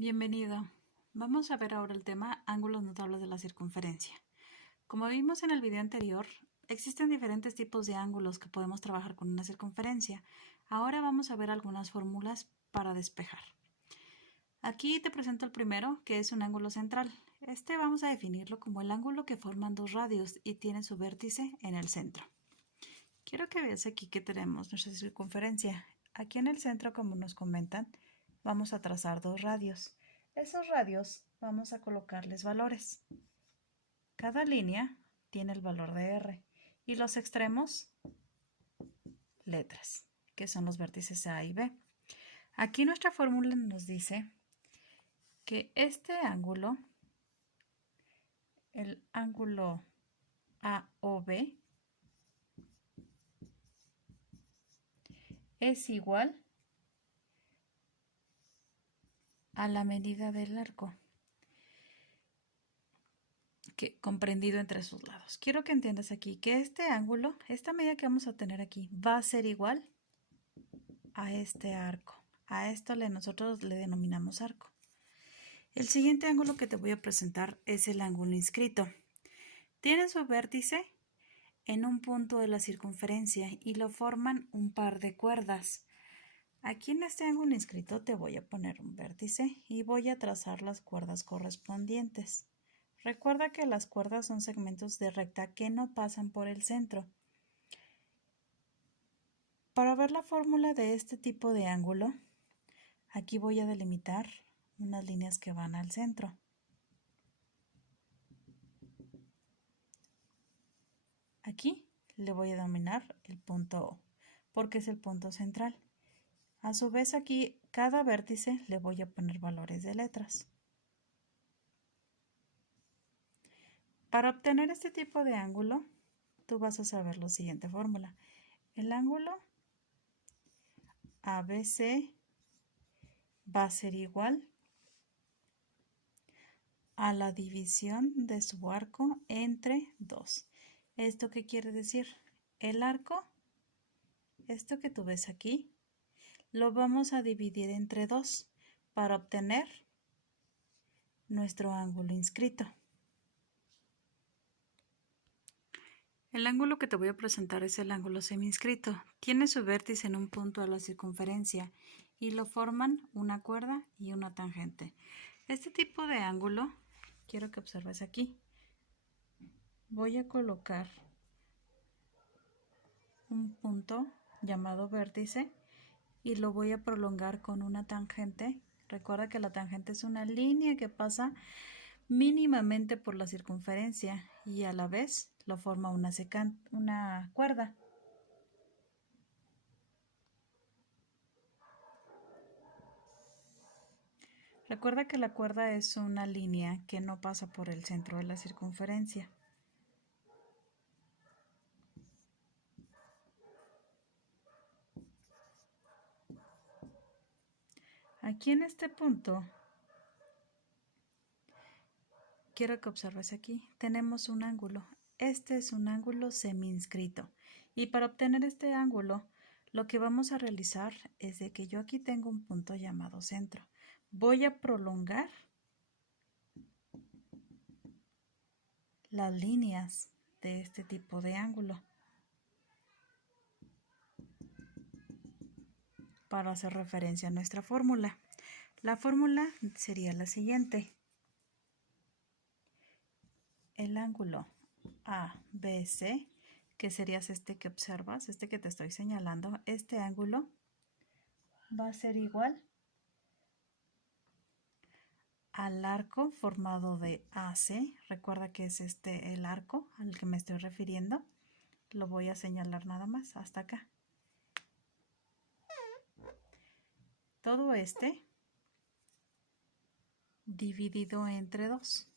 Bienvenido. Vamos a ver ahora el tema ángulos notables de la circunferencia. Como vimos en el video anterior, existen diferentes tipos de ángulos que podemos trabajar con una circunferencia. Ahora vamos a ver algunas fórmulas para despejar. Aquí te presento el primero, que es un ángulo central. Este vamos a definirlo como el ángulo que forman dos radios y tiene su vértice en el centro. Quiero que veas aquí que tenemos nuestra circunferencia. Aquí en el centro, como nos comentan, vamos a trazar dos radios. Esos radios vamos a colocarles valores. Cada línea tiene el valor de R y los extremos, letras, que son los vértices A y B. Aquí nuestra fórmula nos dice que este ángulo, el ángulo AOB, es igual a la medida del arco comprendido entre sus lados. Quiero que entiendas aquí que este ángulo, esta medida que vamos a tener aquí, va a ser igual a este arco. A esto nosotros le denominamos arco. El siguiente ángulo que te voy a presentar es el ángulo inscrito. Tiene su vértice en un punto de la circunferencia y lo forman un par de cuerdas. Aquí en este ángulo inscrito te voy a poner un vértice y voy a trazar las cuerdas correspondientes. Recuerda que las cuerdas son segmentos de recta que no pasan por el centro. Para ver la fórmula de este tipo de ángulo, aquí voy a delimitar unas líneas que van al centro. Aquí le voy a denominar el punto O, porque es el punto central. A su vez aquí, cada vértice le voy a poner valores de letras. Para obtener este tipo de ángulo, tú vas a saber la siguiente fórmula. El ángulo ABC va a ser igual a la división de su arco entre 2. ¿Esto qué quiere decir? El arco, esto que tú ves aquí, lo vamos a dividir entre 2 para obtener nuestro ángulo inscrito. El ángulo que te voy a presentar es el ángulo semiinscrito. Tiene su vértice en un punto de la circunferencia y lo forman una cuerda y una tangente. Este tipo de ángulo, quiero que observes aquí. Voy a colocar un punto llamado vértice y lo voy a prolongar con una tangente. Recuerda que la tangente es una línea que pasa mínimamente por la circunferencia y a la vez lo forma una cuerda. Recuerda que la cuerda es una línea que no pasa por el centro de la circunferencia. Aquí en este punto, quiero que observes aquí, tenemos un ángulo. Este es un ángulo semiinscrito. Y para obtener este ángulo, lo que vamos a realizar es de que yo aquí tengo un punto llamado centro. Voy a prolongar las líneas de este tipo de ángulo para hacer referencia a nuestra fórmula. La fórmula sería la siguiente. El ángulo ABC, que sería este que observas, este que te estoy señalando, este ángulo va a ser igual al arco formado de AC. Recuerda que es este el arco al que me estoy refiriendo. Lo voy a señalar nada más hasta acá. Todo este dividido entre 2.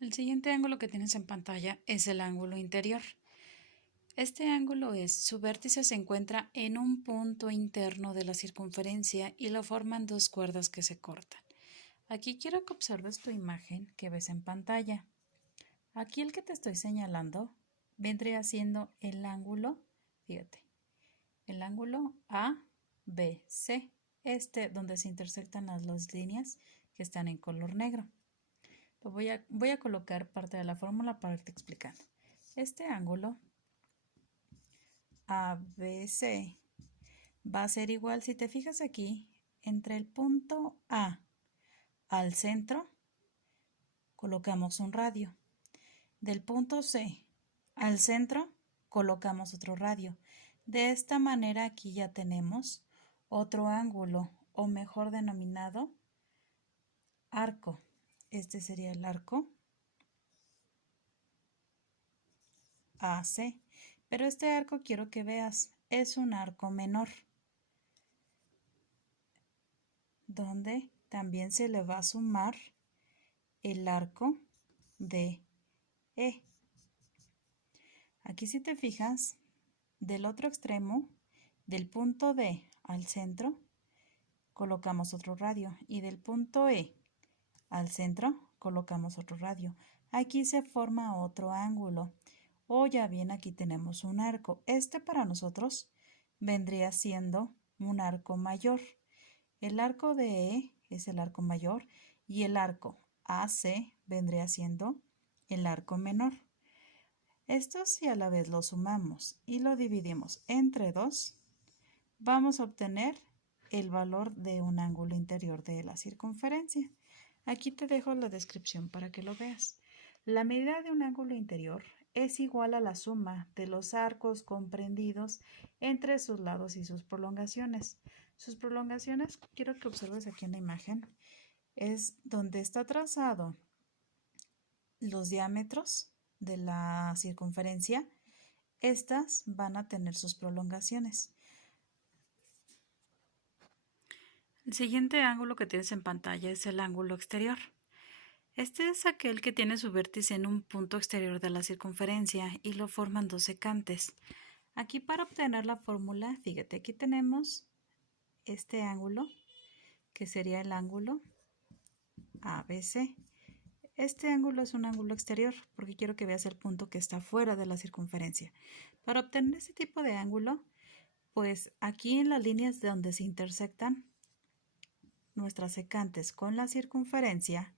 El siguiente ángulo que tienes en pantalla es el ángulo interior. Este ángulo su vértice se encuentra en un punto interno de la circunferencia y lo forman dos cuerdas que se cortan. Aquí quiero que observes tu imagen que ves en pantalla. Aquí el que te estoy señalando vendría siendo el ángulo, fíjate, el ángulo ABC. donde se intersectan las dos líneas que están en color negro. Voy a colocar parte de la fórmula para irte explicando. Este ángulo ABC va a ser igual, si te fijas aquí, entre el punto A al centro, colocamos un radio. Del punto C al centro, colocamos otro radio. De esta manera aquí ya tenemos otro ángulo, o mejor denominado arco. Este sería el arco AC. Pero este arco quiero que veas, es un arco menor, donde también se le va a sumar el arco DE. Aquí si te fijas, del otro extremo, del punto D al centro, colocamos otro radio, y del punto E al centro colocamos otro radio. Aquí se forma otro ángulo, o ya bien aquí tenemos un arco. Este para nosotros vendría siendo un arco mayor. El arco DE es el arco mayor y el arco AC vendría siendo el arco menor. Esto, si a la vez lo sumamos y lo dividimos entre 2, vamos a obtener el valor de un ángulo interior de la circunferencia. Aquí te dejo la descripción para que lo veas. La medida de un ángulo interior es igual a la suma de los arcos comprendidos entre sus lados y sus prolongaciones. Sus prolongaciones, quiero que observes aquí en la imagen, es donde está trazado los diámetros de la circunferencia. Estas van a tener sus prolongaciones. El siguiente ángulo que tienes en pantalla es el ángulo exterior. Este es aquel que tiene su vértice en un punto exterior de la circunferencia y lo forman dos secantes. Aquí, para obtener la fórmula, fíjate, aquí tenemos este ángulo, que sería el ángulo ABC. Este ángulo es un ángulo exterior porque quiero que veas el punto que está fuera de la circunferencia. Para obtener este tipo de ángulo, pues aquí en las líneas de donde se intersectan nuestras secantes con la circunferencia,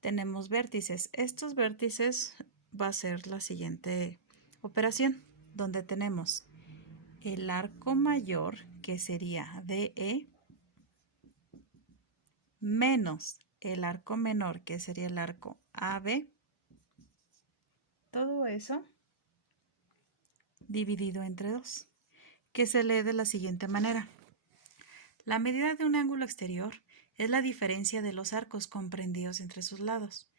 tenemos vértices. Estos vértices va a ser la siguiente operación, donde tenemos el arco mayor, que sería DE, menos el arco menor, que sería el arco AB. Todo eso dividido entre 2, que se lee de la siguiente manera. La medida de un ángulo exterior es la diferencia de los arcos comprendidos entre sus lados.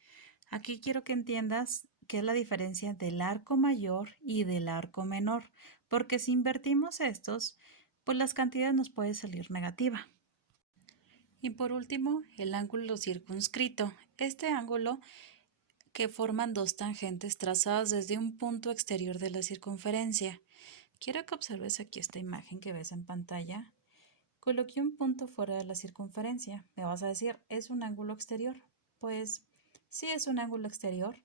Aquí quiero que entiendas qué es la diferencia del arco mayor y del arco menor, porque si invertimos estos, pues las cantidades nos puede salir negativa. Y por último, el ángulo circunscrito. Este ángulo que forman dos tangentes trazadas desde un punto exterior de la circunferencia. Quiero que observes aquí esta imagen que ves en pantalla. Coloqué un punto fuera de la circunferencia. Me vas a decir, ¿es un ángulo exterior? Pues sí, es un ángulo exterior,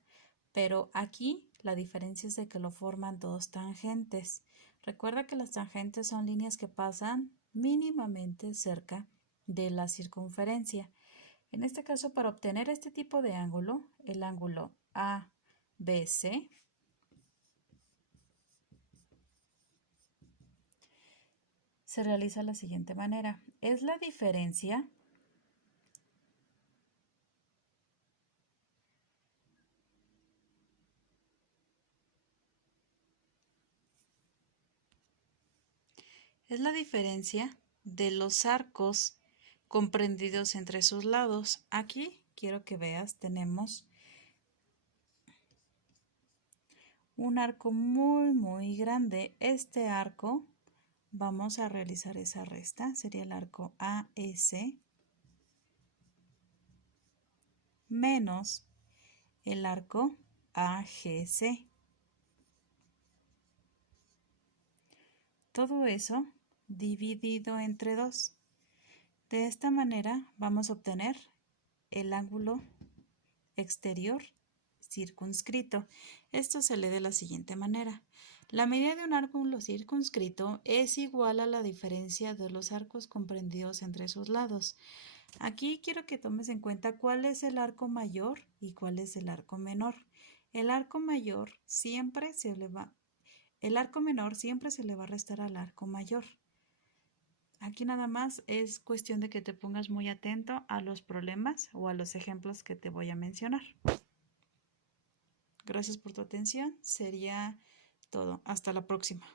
pero aquí la diferencia es de que lo forman dos tangentes. Recuerda que las tangentes son líneas que pasan mínimamente cerca de la circunferencia. En este caso, para obtener este tipo de ángulo, el ángulo ABC, se realiza de la siguiente manera. Es la diferencia de los arcos comprendidos entre sus lados. Aquí quiero que veas, tenemos un arco muy grande. Este arco, vamos a realizar esa resta, sería el arco AS menos el arco AGC. Todo eso dividido entre 2. De esta manera vamos a obtener el ángulo exterior circunscrito. Esto se lee de la siguiente manera. La medida de un ángulo circunscrito es igual a la diferencia de los arcos comprendidos entre sus lados. Aquí quiero que tomes en cuenta cuál es el arco mayor y cuál es el arco menor. El arco menor siempre se le va a restar al arco mayor. Aquí nada más es cuestión de que te pongas muy atento a los problemas o a los ejemplos que te voy a mencionar. Gracias por tu atención. Sería todo. Hasta la próxima.